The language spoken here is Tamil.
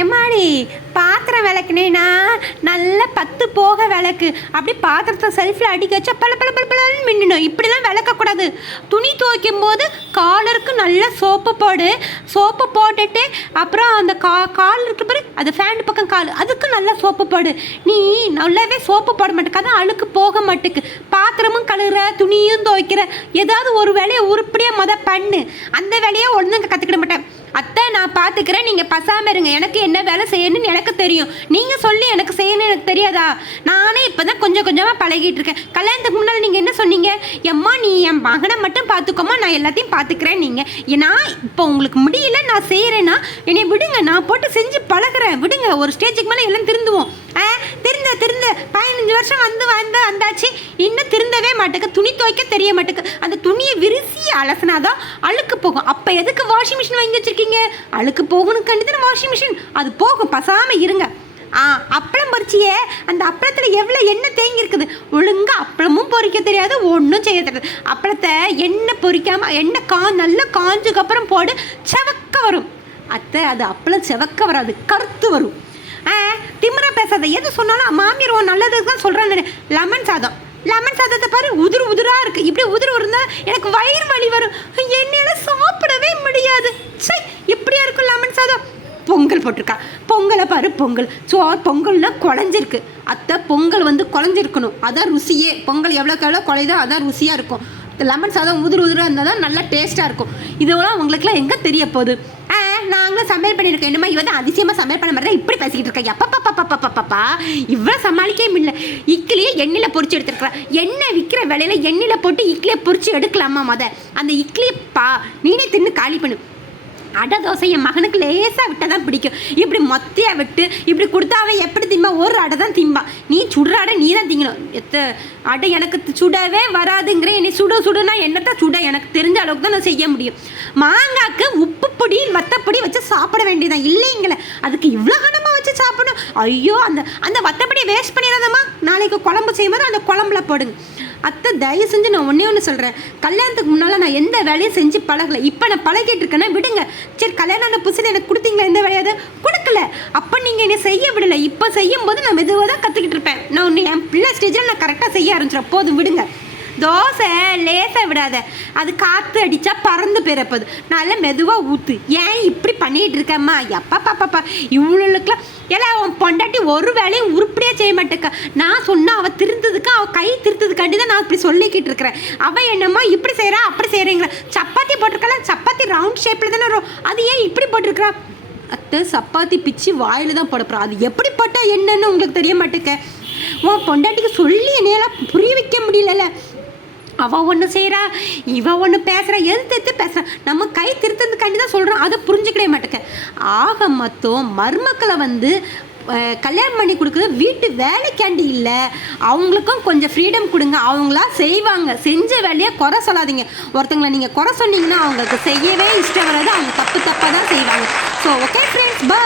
எம்மாடி பாத்திரம் விளக்குனேன்னா நல்ல பத்து போக விளக்கு. அப்படி பாத்திரத்தை செல்ஃபில் அடிக்க வச்சா பல பல பல பலன்னு மின்னணும் இப்படிலாம் விளக்கக்கூடாது. துணி துவைக்கும் போது காலருக்கு நல்ல சோப்பு போடு. சோப்பு போட்டுட்டு அப்புறம் அந்த கா கால் இருக்க பாரு அது ஃபேன் பக்கம் கால். அதுக்கு நல்லா சோப்பு போடு. நீ நல்லாவே சோப்பு போட மாட்டேக்கு அதான் அழுக்கு போக மாட்டேக்கு. பாத்திரமும் கழுகுற துணியும் துவைக்கிற. ஏதாவது ஒரு வேலையை உருப்படியாக மொதல் பண்ணு. அந்த வேலையை ஒழுங்கு கற்றுக்கிட மாட்டேன். அத்தை நான் பார்த்துக்கிறேன் நீங்கள் பசாமல் இருங்க. எனக்கு என்ன வேலை செய்யணும்னு எனக்கு தெரியும். நீங்கள் சொல்லி எனக்கு செய்யணும்னு எனக்கு தெரியாதா? நானே இப்போ தான் கொஞ்சம் கொஞ்சமாக பழகிட்டு இருக்கேன். கல்யாணத்துக்கு முன்னால் நீங்கள் என்ன சொன்னீங்க? எம்மா நீ என் மகனை மட்டும் பார்த்துக்கோமா நான் எல்லாத்தையும் பார்த்துக்கிறேன் நீங்கள் நான் இப்போ உங்களுக்கு முடியல நான் செய்கிறேன்னா என்னை விடுங்க. நான் போட்டு செஞ்சு பழகுறேன். விடுங்க. ஒரு ஸ்டேஜுக்கு மேலே எல்லாம் திருந்துவோம். திருந்த திருந்த பதினஞ்சு வருஷம் வந்து வந்து வந்தாச்சு. இன்னும் திருந்தவே மாட்டேங்க துணி துவைக்க தெரிய மாட்டேங்க அந்த துணியை விரிசி அலசினாதான் அழுக்கு போகும். அப்போ எதுக்கு வாஷிங் மிஷின் வாங்கி வச்சிருக்கீங்க? அழுக்கு போகணும் கண்டிப்பாக வாஷிங் மிஷின் அது போகும் பசாமல் இருங்க. ஆ அப்பளம் பொரிச்சியே அந்த அப்பளத்தில் எவ்வளோ எண்ணெய் தேங்கி இருக்குது? ஒழுங்கா அப்பளமும் பொறிக்க தெரியாது ஒன்றும் செய்ய தெரியாது. அப்பளத்தை எண்ணெய் பொறிக்காமல் எண்ணெய் கா நல்லா காஞ்சதுக்கு அப்புறம் போடு செவக்க வரும். அத்தை அது அப்பளம் செவக்க வராது கருத்து வரும். திமிரா பேசாத. எது சொன்னாலும் மாமியார் உன் நல்லதுக்கு தான் சொல்கிறாங்க லெமன் சாதம். லெமன் சாதத்தை பாரு உதிர் உதிராக இருக்குது இப்படி உதிர் இருந்தால் எனக்கு வயிறு வலி வரும். என்னால் சாப்பிடவே முடியாது. சரி இப்படியா இருக்கும் லெமன் சாதம்? பொங்கல் போட்டிருக்கா. பொங்கலை பாரு பொங்கல். ஸோ பொங்கல்னா குழஞ்சிருக்கு. அத்தை பொங்கல் வந்து குழஞ்சிருக்கணும். அதான் ருசியே. பொங்கல் எவ்வளோக்கு எவ்வளோ குழைதோ அதான் ருசியாக இருக்கும். லெமன் சாதம் உதிர் உதிராக இருந்தால் தான் நல்லா டேஸ்ட்டாக இருக்கும். இதெல்லாம் உங்களுக்குலாம் எங்கே தெரிய போகுது? நாங்களும் சமையல் பண்ணியிருக்கோம் என்னமா இவ தான் அதிசயமாக சமையல் பண்ண மாதிரி தான் இப்படி பேசிக்கிட்டு இருக்கா? எப்பப்பா இவ்வளோ சமாளிக்கவே முடியல. இட்லியை எண்ணெயில் பொறிச்சு எடுத்துருக்கா எண்ணெய் விற்கிற விலையில எண்ணெயில் போட்டு இட்லியை பொறிச்சு எடுக்கலாமா மொதல் அந்த இட்லியை பா நீனே தின்னு காலி பண்ணு. அடை தோசை என் மகனுக்கு லேசாக விட்டால் தான் பிடிக்கும். இப்படி மொத்தையாக விட்டு இப்படி கொடுத்தா அவன் எப்படி திம்பா? ஒரு அடை தான் திம்பா. நீ சுடுற அடை நீ தான் திங்கணும். எத்த அடை எனக்கு சுடவே வராதுங்கிற என்னை சுட சுடுனா என்னத்தான் சுட? எனக்கு தெரிஞ்ச அளவுக்கு தான் நான் செய்ய முடியும். மாங்காக்கு உப்பு பொடி வத்தப்பொடி வச்சு சாப்பிட வேண்டியதான் இல்லைங்களே அதுக்கு இவ்வளோ கனமாக வச்சு சாப்பிடணும்? ஐயோ அந்த அந்த வத்தப்பொடியை வேஸ்ட் பண்ணிடாதம்மா. நாளைக்கு குழம்பு செய்யும்போது அந்த குழம்புல போடுங்க. அத்தை தயவு செஞ்சு நான் ஒன்றே ஒன்று சொல்கிறேன் கல்யாணத்துக்கு முன்னால் நான் எந்த வேலையும் செஞ்சு பழகலை. இப்போ நான் பழகிட்டு இருக்கேன்னா விடுங்க. சரி கல்யாணம் ஆன புதுசில் எனக்கு கொடுத்தீங்களா? எந்த வேலையாவது கொடுக்கல. அப்போ நீங்கள் என்னை செய்ய விடலை. இப்போ செய்யும் போது நான் மெதுவாக தான் கற்றுக்கிட்டு இருப்பேன். நான் ஒன்று என் பிள்ளை ஸ்டேஜில் நான் கரெக்டாக செய்ய ஆரம்பிச்சிடும் போதும் விடுங்க. தோசை லேசாக விடாத. அது காற்று அடித்தா பறந்து பிறப்பது நல்லா மெதுவாக ஊற்று ஏன் இப்படி பண்ணிகிட்டு இருக்கம்மா? எப்பா பாப்பாப்பா இவ்வளோக்கெல்லாம் எல்லாம் அவன் பொண்டாட்டி ஒரு வேலையும் உருப்படியாக செய்ய மாட்டேக்கா. நான் சொன்னால் அவள் திருந்ததுக்கு அவள் கை திருத்ததுக்காண்டி தான் நான் இப்படி சொல்லிக்கிட்டு இருக்கிறேன். அவள் என்னம்மா இப்படி செய்கிறா அப்படி செய்கிறீங்களா சப்பாத்தி போட்டிருக்கலாம் சப்பாத்தி ரவுண்ட் ஷேப்பில் தானே வரும். அது ஏன் இப்படி போட்டிருக்கிறா? அத்தை சப்பாத்தி பிச்சு வாயில் தான் போட அது எப்படி போட்டால் என்னன்னு உங்களுக்கு தெரிய மாட்டேக்க. உன் பொண்டாட்டிக்கு சொல்லி என்னையெல்லாம் புரிய வைக்க முடியலல்ல. அவள் ஒன்று செய்கிறா இவள் ஒன்று பேசுகிறா எது எடுத்து பேசுகிறா நம்ம கை திருத்ததுக்காண்டி தான் சொல்கிறோம் அதை புரிஞ்சுக்கிடவே மாட்டேங்க. ஆக மொத்தம் மருமக்களை வந்து கல்யாணம் பண்ணி கொடுக்குறது வீட்டு வேலைக்காண்டி இல்லை அவங்களுக்கும் கொஞ்சம் ஃப்ரீடம் கொடுங்க. அவங்களா செய்வாங்க. செஞ்ச வேலையை குறை சொல்லாதீங்க. ஒருத்தங்களை நீங்கள் குறை சொன்னீங்கன்னா அவங்களுக்கு செய்யவே இஷ்டம் வராது. அவங்க தப்பு தப்பாக தான் செய்வாங்க. So okay friends by